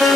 Yo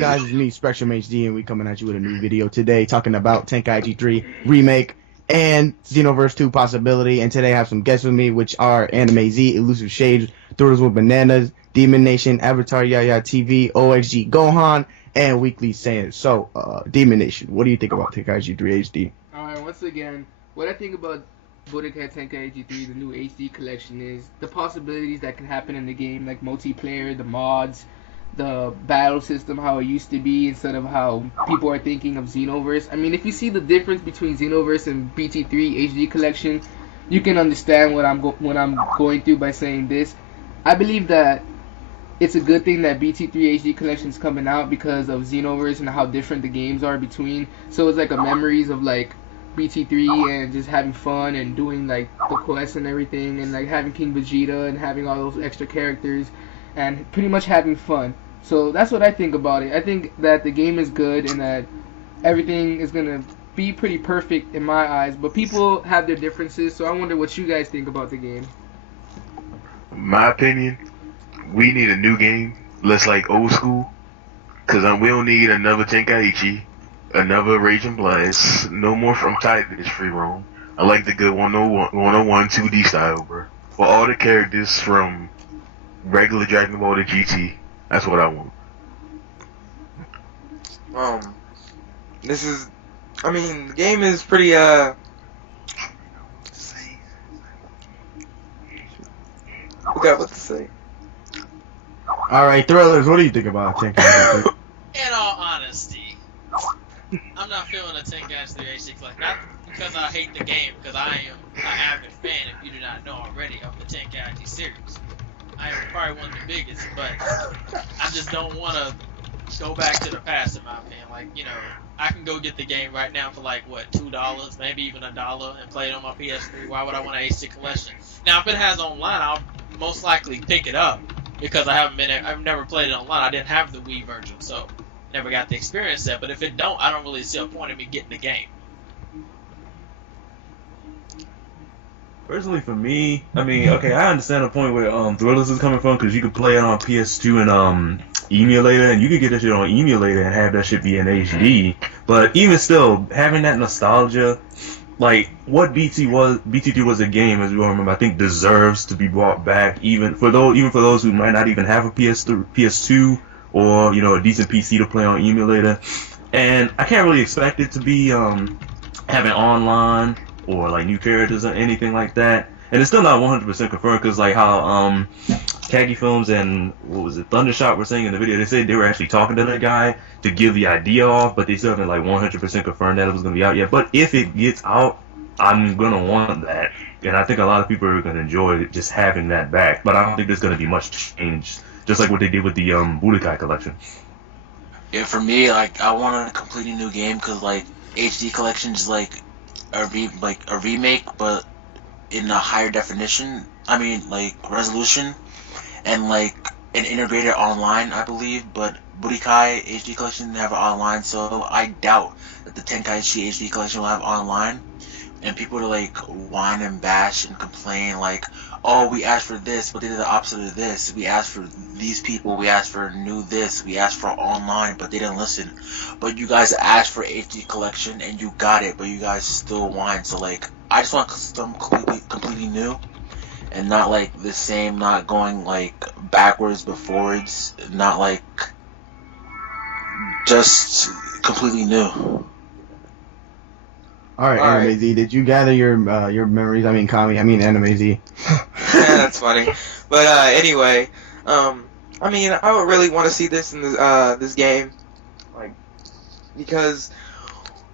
guys, it's me, SpecturmHD, and we coming at you with a new video today talking about Tenkaichi 3 Remake and Xenoverse 2 possibility. And today I have some guests with me, which are Anime Z, Elusive Shades, ThrillersWithBannanas, Demon Nation, Avatar Yaya TV, OXG Gohan, and WeeklySaiyan. So, Demon Nation, what do you think about Tenkaichi 3 HD? Alright, once again, what I think about Budokai Tenkaichi 3, the new HD collection, is the possibilities that can happen in the game, like multiplayer, the mods, the battle system, how it used to be instead of how people are thinking of Xenoverse. I mean, if you see the difference between Xenoverse and BT3 HD collection, you can understand what I'm going through by saying this. I believe that it's a good thing that BT3 HD collection is coming out because of Xenoverse and how different the games are between. So it's like a memories of like BT3 and just having fun and doing like the quests and everything, and like having King Vegeta and having all those extra characters and pretty much having fun. So that's what I think about it. I think that the game is good and that everything is going to be pretty perfect in my eyes. But people have their differences, so I wonder what you guys think about the game. My opinion, we need a new game. Let's like old school. Because we don't need another Tenkaichi, another Raging Blast. No more from Titan's free roam. I like the good 101 2D style, bro. For all the characters from regular Dragon Ball to GT. That's what I want. The game is pretty, forgot what to say. Alright, Thrillers, what do you think about Tenkaichi 3? In all honesty, I'm not feeling a Tenkaichi 3 HD collection. Not because I hate the game, because I am an avid fan, if you do not know already, of the Tenkaichi series. I am probably one of the biggest, but I just don't want to go back to the past, in my opinion. Like, you know, I can go get the game right now for like, what, $2, maybe even $1, and play it on my PS3. Why would I want an HD collection? Now, if it has online, I'll most likely pick it up, because I've never played it online. I didn't have the Wii version, so never got the experience there. But if it don't, I don't really see a point in me getting the game. Personally, for me, I understand the point where Thrillers is coming from, because you could play it on PS2 and emulator, and you could get that shit on emulator and have that shit be in HD. But even still, having that nostalgia, like what BT3 was a game, as we all remember, I think deserves to be brought back, even for those who might not even have a PS2 or a decent PC to play on emulator. And I can't really expect it to be having online or like new characters or anything like that. And it's still not 100% confirmed, because like how Kagi Films and Thundershot were saying in the video, they said they were actually talking to that guy to give the idea off, but they still haven't like 100% confirmed that it was going to be out yet. But if it gets out, I'm going to want that, and I think a lot of people are going to enjoy just having that back. But I don't think there's going to be much change, just like what they did with the Budokai collection. Yeah, for me, like, I want a completely new game, because like HD collections like a remake, but in a higher definition. I mean, like resolution, and like an integrated online, I believe. But Budokai HD collection didn't have it online, so I doubt that the Tenkaichi HD collection will have online. And people to like whine and bash and complain like, oh, we asked for this, but they did the opposite of this. We asked for these people, we asked for new this, we asked for online, but they didn't listen. But you guys asked for HD collection and you got it, but you guys still whine. So like, I just want something completely new, and not like the same, not going like backwards but forwards, not like just completely new. Alright, Anime Z, did you gather your memories? I mean, Anime Z. Yeah, that's funny. But anyway, I would really want to see this in this game, like, because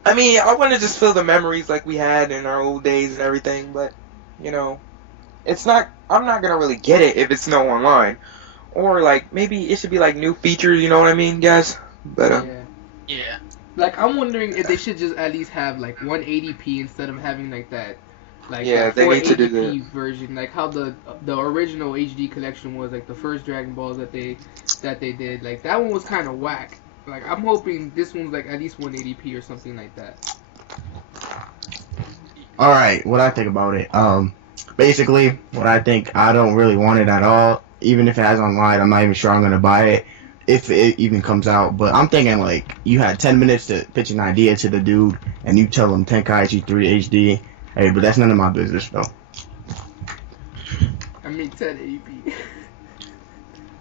I want to just feel the memories like we had in our old days and everything. But it's not. I'm not gonna really get it if it's no online, or like maybe it should be like new features. You know what I mean, guys? But yeah. Like, I'm wondering if they should just at least have like 180p instead of having like that Like Yeah, that they need to do 480p version, like how the original HD collection was, like the first Dragon Balls that they did. Like that one was kind of whack. Like I'm hoping this one's like at least 180p or something like that. All right, what I think about it. Basically, what I think, I don't really want it at all. Even if it has online, I'm not even sure I'm gonna buy it if it even comes out. But I'm thinking like you had 10 minutes to pitch an idea to the dude, and you tell him Tenkaichi 3 HD. Hey, but that's none of my business though. I mean 1080p.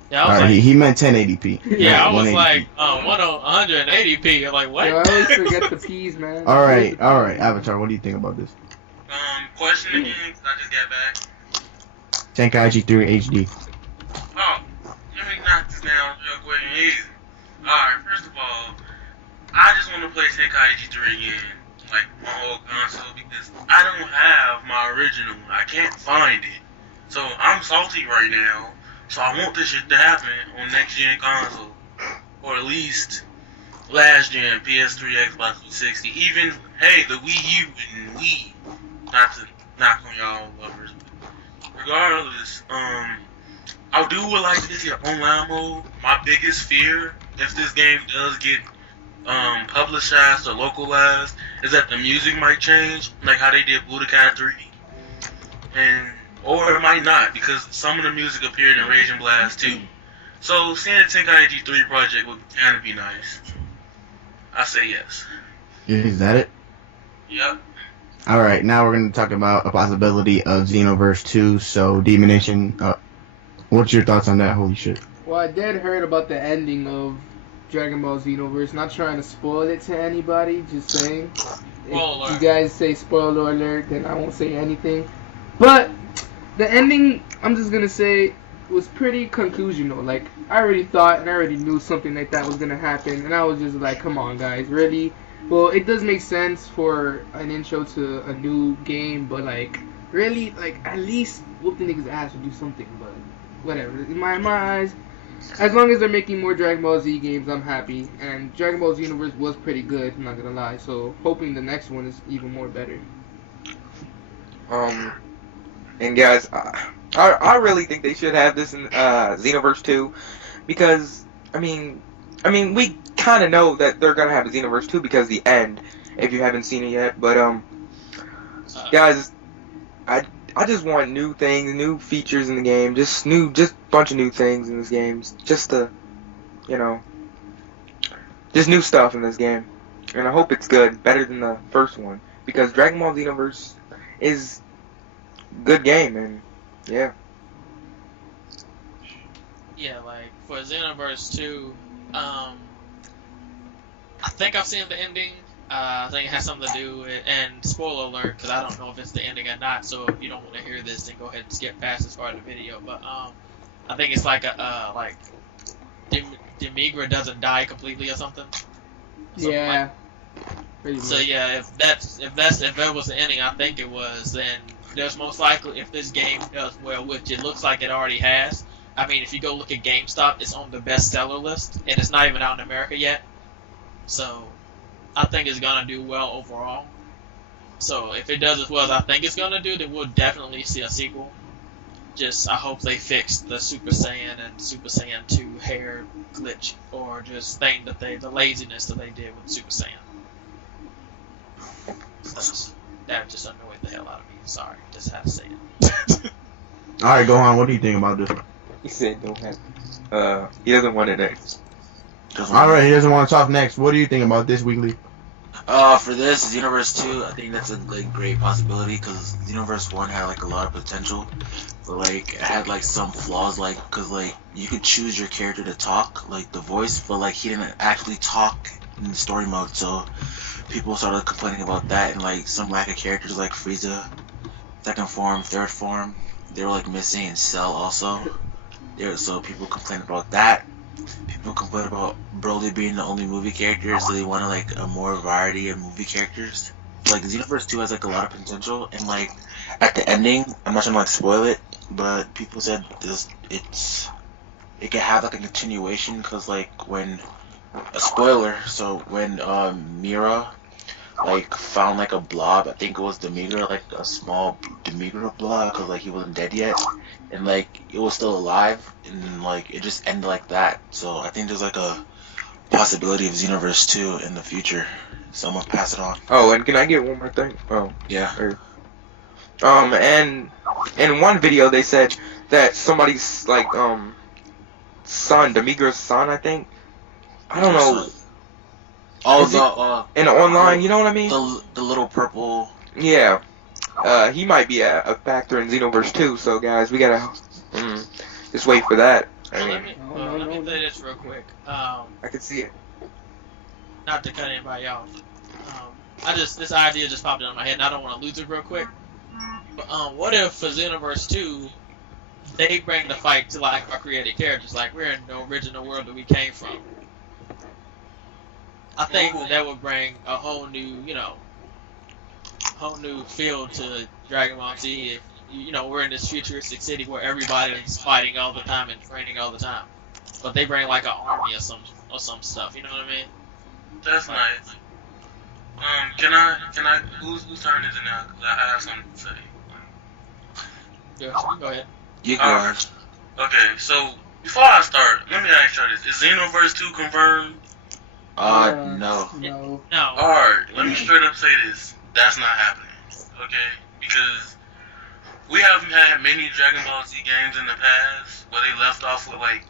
Yeah, I All was right, like, he meant 1080p. yeah, not I was 180p. like, 180p. I'm like, what? Yo, I always forget the P's, man. All right, Avatar. What do you think about this? Question again, 'cause I just got back. Tenkaichi 3 HD. Oh, let me knock this down real quick and easy. Alright, first of all, I just want to play Tenkaichi 3 again, like my whole console, because I don't have my original. I can't find it. So I'm salty right now. So I want this shit to happen on next gen console. Or at least last gen, PS3, Xbox 360. Even, hey, the Wii U and Wii. Not to knock on y'all lovers. Regardless, I do would like to see an online mode. My biggest fear, if this game does get publicized or localized, is that the music might change, like how they did Budokai 3. Or it might not, because some of the music appeared in Raging Blast 2. So seeing the Tenkaichi 3 project would kind of be nice. I say yes. Is that it? Yep. All right, now we're going to talk about a possibility of Xenoverse 2. So, Demonation, what's your thoughts on that? Holy shit. Well, I did heard about the ending of Dragon Ball Xenoverse. Not trying to spoil it to anybody, just saying. Spoiler. If you guys say spoiler alert, then I won't say anything. But the ending, I'm just gonna say, was pretty conclusional. Like, I already thought and I already knew something like that was gonna happen, and I was just like, come on, guys, really? Well, it does make sense for an intro to a new game, but like, really, like, at least whoop the nigga's ass or do something. But whatever. In my eyes, as long as they're making more Dragon Ball Z games, I'm happy. And Dragon Ball Xenoverse was pretty good, I'm not gonna lie. So hoping the next one is even more better. And guys, I really think they should have this in Xenoverse 2, because I mean we kind of know that they're gonna have a Xenoverse 2 because the end, if you haven't seen it yet. But guys, I just want new things, new features in the game, just bunch of new things in this game, just to, just new stuff in this game, and I hope it's good, better than the first one, because Dragon Ball Xenoverse is a good game, and yeah. Yeah, like for Xenoverse 2, I think I've seen the ending. I think it has something to do with, and spoiler alert, because I don't know if it's the ending or not. So if you don't want to hear this, then go ahead and skip past this part of the video. But I think it's like Demigra doesn't die completely or something. Yeah. So yeah, if that was the ending, I think it was, then there's most likely, if this game does well, which it looks like it already has. I mean, if you go look at GameStop, it's on the bestseller list, and it's not even out in America yet. So I think it's gonna do well overall. So if it does as well as I think it's gonna do, then we'll definitely see a sequel. Just I hope they fix the Super Saiyan and Super Saiyan 2 hair glitch, or just thing that the laziness that they did with Super Saiyan. That just annoyed the hell out of me. Sorry, just had to say it. All right, Gohan, what do you think about this? He said don't have. He doesn't want it next. All right, he doesn't want to talk next. What do you think about this, Weekly? For this Xenoverse 2, I think that's a great possibility, because Xenoverse 1 had a lot of potential, but it had some flaws, because you could choose your character to talk, the voice, but he didn't actually talk in the story mode, so people started complaining about that, and some lack of characters like Frieza, second form, third form, they were missing, and Cell also. So people complained about that. People complain about Broly being the only movie character, so they wanted a more variety of movie characters. Xenoverse 2 has a lot of potential, and at the ending, I'm not trying to spoil it, but people said it could have a continuation, because when a spoiler, so when Mira like found like a blob. I think it was Demigra, like a small Demigra blob, because like he wasn't dead yet, and like it was still alive, and like it just ended like that. So I think there's like a possibility of Xenoverse 2 in the future. So I'm gonna pass it on. Oh, and can I get one more thing? Oh, Yeah. and in one video they said that somebody's like son, Demigra's son, I think. I don't know. Oh, Is in online, you know what I mean? the little purple. Yeah. He might be a factor in Xenoverse 2, so guys, we gotta just wait for that. I Well, mean, let me say this real quick. I can see it. Not to cut anybody off. This idea just popped into my head, and I don't want to lose it real quick. But what if for Xenoverse 2, they bring the fight to like our created characters, like we're in the original world that we came from? I think that would bring a whole new feel to Dragon Ball Z. If we're in this futuristic city where everybody is fighting all the time and training all the time, but they bring like an army or some stuff. You know what I mean? That's nice. Can I? Whose turn is it now? Cause I have something to say. Yeah, go ahead. You go. Okay, so before I start, let me ask you this: is Xenoverse 2 confirmed? No. No. No. Alright, let me straight up say this. That's not happening. Okay? Because we haven't had many Dragon Ball Z games in the past where they left off with like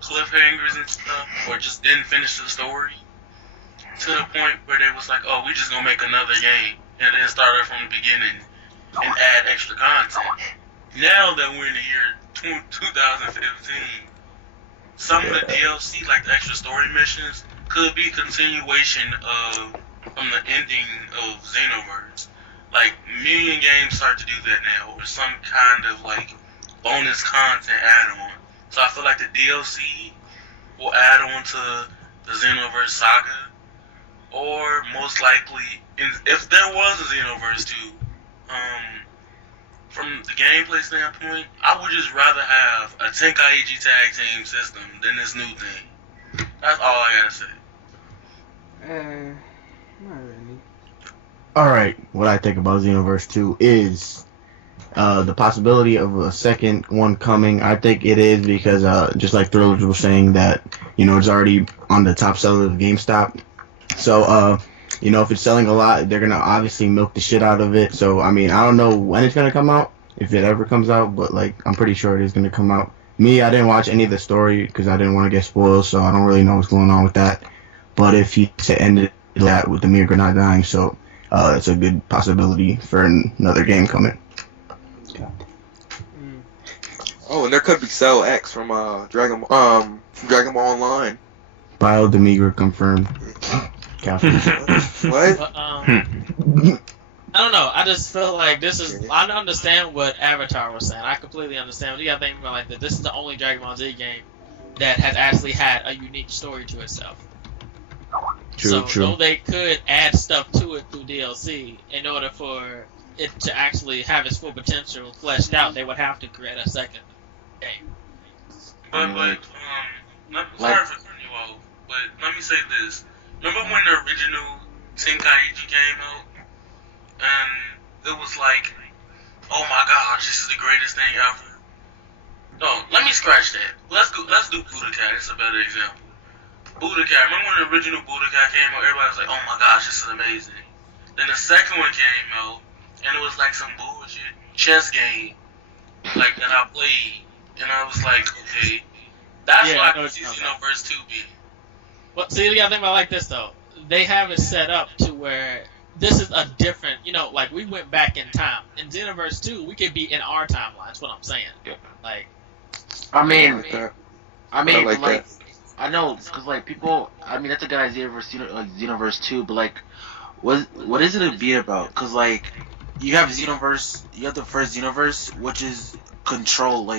cliffhangers and stuff, or just didn't finish the story to the point where they was like, oh, we just gonna make another game and then start it from the beginning and add extra content. Now that we're in the year 2015, some of the DLC, like the extra story missions, could be continuation from the ending of Xenoverse. Like, million games start to do that now, or some kind of like bonus content add-on. So I feel like the DLC will add on to the Xenoverse saga, or most likely, if there was a Xenoverse 2, from the gameplay standpoint, I would just rather have a Tenkaichi tag team system than this new thing. That's all I gotta say. Not really. Alright, what I think about Xenoverse 2 is the possibility of a second one coming. I think it is because just like Thrillers was saying that, it's already on the top seller of GameStop. So, if it's selling a lot, they're going to obviously milk the shit out of it. So, I mean, I don't know when it's going to come out, if it ever comes out, but, I'm pretty sure it is going to come out. Me, I didn't watch any of the story because I didn't want to get spoiled, so I don't really know what's going on with that. But if he ended that with the Mirror not dying, so it's a good possibility for another game coming. Oh, and there could be Cell X from Dragon Ball Online. Bio Demigra confirmed. What? But, I don't know. I just feel like this is. I understand what Avatar was saying. I completely understand. But you gotta think about like that. This is the only Dragon Ball Z game that has actually had a unique story to itself. True. Though they could add stuff to it through DLC, in order for it to actually have its full potential fleshed out, they would have to create a second game. But sorry for cutting you off, but let me say this. Remember when the original Tenkaichi came out? And it was like, oh my gosh, this is the greatest thing ever. No, let me scratch that. Let's do Budokai. It's a better example. Budokai. Remember when the original Budokai came out? Everybody was like, oh my gosh, this is amazing. Then the second one came out, and it was like some bullshit chess game, like that I played, and I was like, okay, that's why I can see Xenoverse 2 be. Well, see, the other thing I like this though, they have it set up to where this is a different, like we went back in time. In Xenoverse 2, we could be in our timeline. That's what I'm saying. Yeah. Like, I mean, that. I know, because people. I mean, that's a good idea for Xenoverse 2, but what is it to be about? Because you have Xenoverse, you have the first Xenoverse, which is control.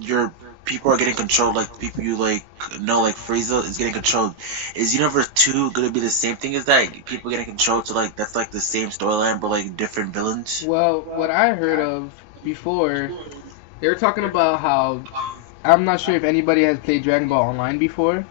Your people are getting controlled. People you know, Frieza is getting controlled. Is Xenoverse 2 gonna be the same thing as that? People getting controlled, so that's the same storyline, but different villains. Well, what I heard of before, they were talking about how, I'm not sure if anybody has played Dragon Ball Online before,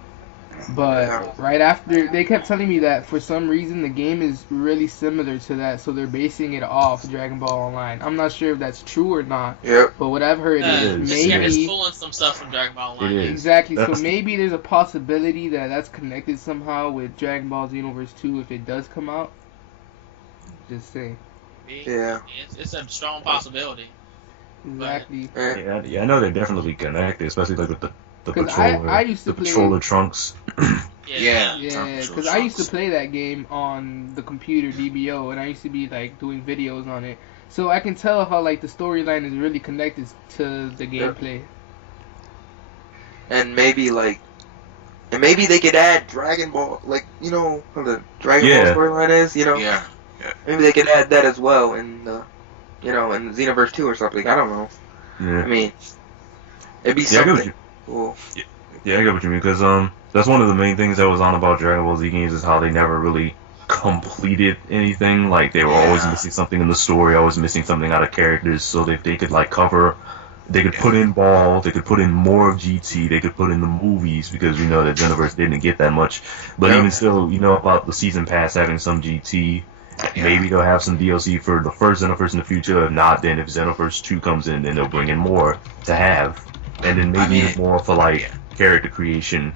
But right after, they kept telling me that for some reason the game is really similar to that, so they're basing it off Dragon Ball Online. I'm not sure if that's true or not, Yep. but what I've heard is This game is maybe pulling some stuff from Dragon Ball Online. It is. exactly. So That's- maybe there's a possibility that that's connected somehow with Dragon Ball Xenoverse 2 if it does come out. Just saying. Yeah. It's a strong possibility. Exactly. Yeah, I know they're definitely connected, especially like with the 'Cause controller, I used to the play- controller trunks. Yeah. Yeah, because I used to play that game on the computer DBO, and I used to be like doing videos on it. So I can tell how like the storyline is really connected to the gameplay. And maybe maybe they could add Dragon Ball, like, you know how the Dragon Yeah. Ball storyline is, you know. Yeah. Maybe they could add that as well in you know, in Xenoverse 2 or something. I don't know. Yeah. I mean, it'd be Yeah, I get what something you, cool. yeah, I get what you mean, because that's one of the main things that was on about Dragon Ball Z games is how they never really completed anything. Like, they were always Yeah. missing something in the story, always missing something out of characters, so that they could, like, cover... They could put in Ball, they could put in more of GT, they could put in the movies, because we know that Xenoverse didn't get that much. But Yeah. even still, you know about the Season Pass having some GT. Maybe they'll have some DLC for the first Xenoverse in the future. If not, then if Xenoverse 2 comes in, then they'll bring in more to have. And then maybe I mean, even more for, like, character creation.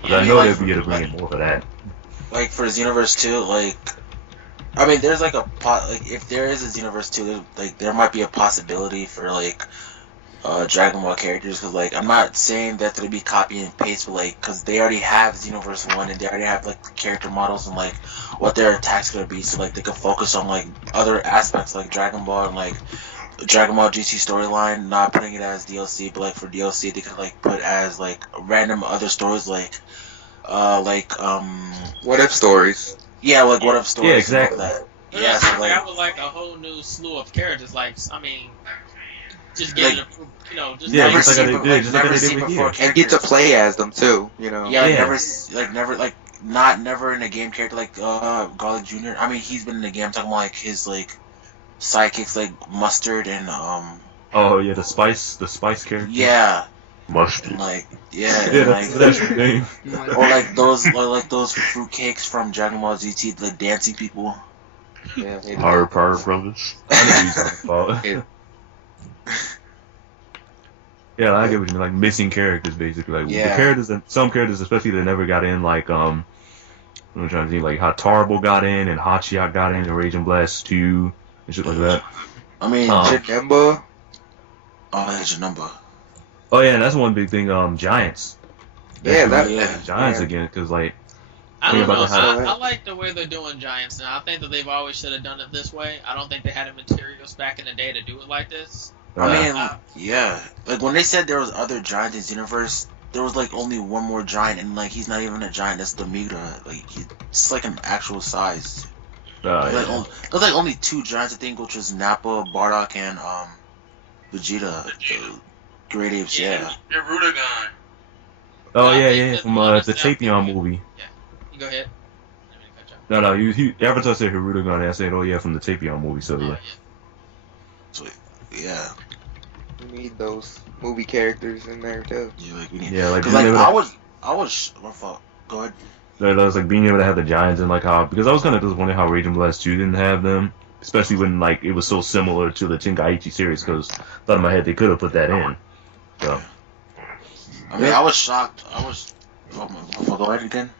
'Cause Yeah, I know like, they'll be able to bring in more for that. Like for Xenoverse 2, like, I mean, there's like like if there is a Xenoverse 2, like there might be a possibility for like Dragon Ball characters, because like I'm not saying that they'll be copy and paste, but like because they already have Xenoverse 1 and they already have like the character models and like what their attacks gonna be, so like they can focus on like other aspects like Dragon Ball and like Dragon Ball GT storyline, not putting it as DLC, but like for DLC they could like put as like random other stories like What if stories? yeah, like what if stories Yeah, and exactly. all that. But Yeah, so I like would like a whole new slew of characters. Like, I mean, just Like- getting just Yeah, never just like seen, they like, did, just like never they did seen with before here. And get to characters. play as them too, you know. Yeah, like Yeah. never never in a game character like Garlic Jr. I mean, he's been in the game. I'm talking about like his like sidekicks like Mustard and Oh, yeah, the spice character. yeah, Mustard. and, like yeah, Yeah, and, like that's the name. or like those fruit cakes from Dragon Ball GT, the dancing people. Yeah, maybe. Power Brothers. I know what you're talking about. Yeah, I get what you mean, like missing characters basically. Like Yeah. the characters, some characters especially that never got in, like I'm trying to think, like how Tarble got in and Hachiak got in Raging Blast 2 and shit like that. I mean, Janemba. oh, that's your number. Oh yeah, and that's one big thing. Giants. Yeah, that. Yeah. Giants yeah. again, because like I Think don't know. about how- I like the way they're doing Giants now. I think that they've always should have done it this way. I don't think they had the materials back in the day to do it like this. I mean, yeah, like when they said there was other giants in Xenoverse, there was like only one more giant, and like he's not even a giant. That's Demigura. Like it's like an actual size. There's like only two giants, I think, which was Nappa, Bardock, and Vegeta. The Great Apes, yeah. Your Rudagon. oh I yeah, think yeah, that from the the others that- Tapion movie. You go ahead. Let me cut you off. No, he Avatar said Hirudegan, and I said, oh yeah, from the Tapion movie. So Oh, yeah. yeah. So yeah, We need those movie characters in there too. yeah, like we need. Yeah, like Cause being like able to- I was. My fault. Go ahead. That was like being able to have the Giants and like how, because I was kind of disappointed how Raging Blast 2 didn't have them, especially when like it was so similar to the Tenkaichi series. Because thought in my head they could have put that in. So I mean, I was shocked. I was. Oh, my fault. Go ahead again.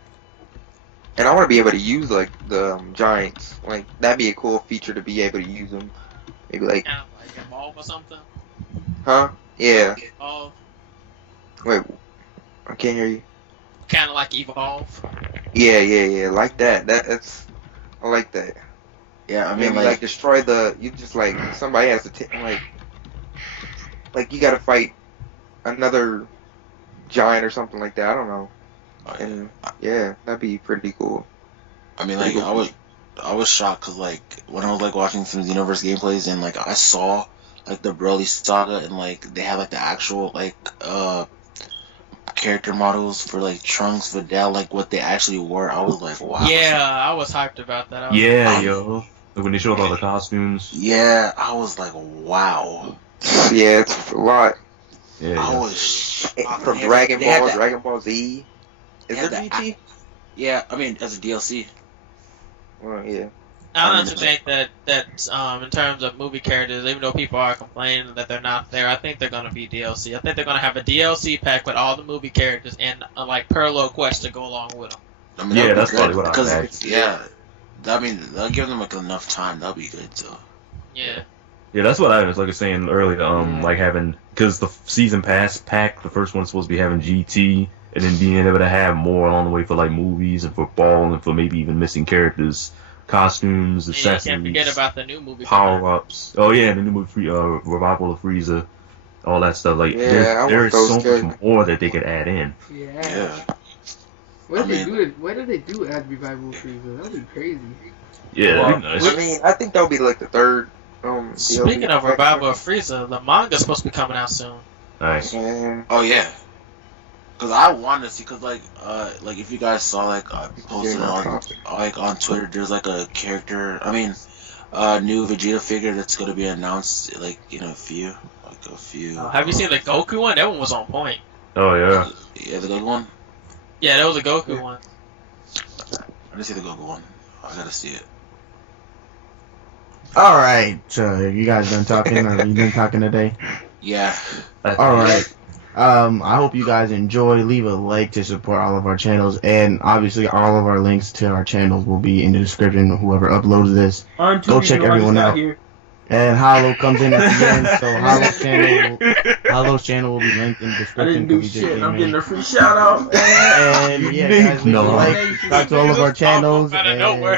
And I want to be able to use like the giants. Like that'd be a cool feature to be able to use them. Maybe like, Kind of like evolve or something. huh? Yeah. Evolve. Wait, I can't hear you. Kind of like evolve. Yeah. Like that. That's. I like that. Yeah, I I mean, mean, like destroy the. You just like somebody has to like you got to fight another giant or something like that. I don't know. And yeah, that'd be pretty cool. I mean, like I was shocked because like when I was like watching some Xenoverse gameplays and like I saw like the Broly saga and like they had like the actual like character models for like Trunks, Videl, like what they actually were. I was like, wow. Yeah, I was hyped about that. I was yeah, yo, like when they showed all the costumes. Yeah, I was like, wow. Yeah, it's a lot. Yeah, I yeah. was shocked. From They had Dragon they had Ball, that- Dragon Ball Z. Is Yeah, it BT? Yeah, I mean as a DLC. Well, yeah. I honestly think that in terms of movie characters, even though people are complaining that they're not there, I think they're gonna be DLC. I think they're gonna have a DLC pack with all the movie characters and like parallel quests to go along with them. I mean, Yeah, that'd be that's good, probably what I because imagine. yeah, I mean they'll give them like enough time. That'll be good. So Yeah. Yeah, that's what I was like saying earlier. Like having because the season pass pack, the first one's supposed to be having GT, and then being able to have more along the way for like movies and football and for maybe even missing characters, costumes, And you can't accessories, forget about the new movie. power ups. Oh yeah, and the new movie Revival of Frieza, all that stuff. Like Yeah, I there want is those so good. much more that they could add in. Yeah. yeah, What did I they do? Why did they do add revival Frieza? That'd be crazy. Yeah, Well, that'd be nice. I mean, I think that'll be like the third. Speaking DLC. of Revival of Frieza, the manga's supposed to be coming out soon. Nice. Yeah. oh yeah. Cause I want to see, cause like if you guys saw like posted on Twitter, there's like a character. I mean, new Vegeta figure that's gonna be announced like in a few. Have you seen the Goku one? That one was on point. Oh yeah. Yeah, the Goku one. Yeah, that was a Goku one. I didn't see the Goku one. I gotta see it. All right, you guys done talking? Or you done talking today? Yeah. All right. I hope you guys enjoy. Leave a like to support all of our channels, and obviously all of our links to our channels will be in the description. Whoever uploads this, go check everyone out. And Hollow comes in at the end, so Hollow's channel will be linked in the I description. didn't do shit. I'm getting a free shout out. And yeah, guys, leave a like, subscribe to all of our channels. Out of nowhere.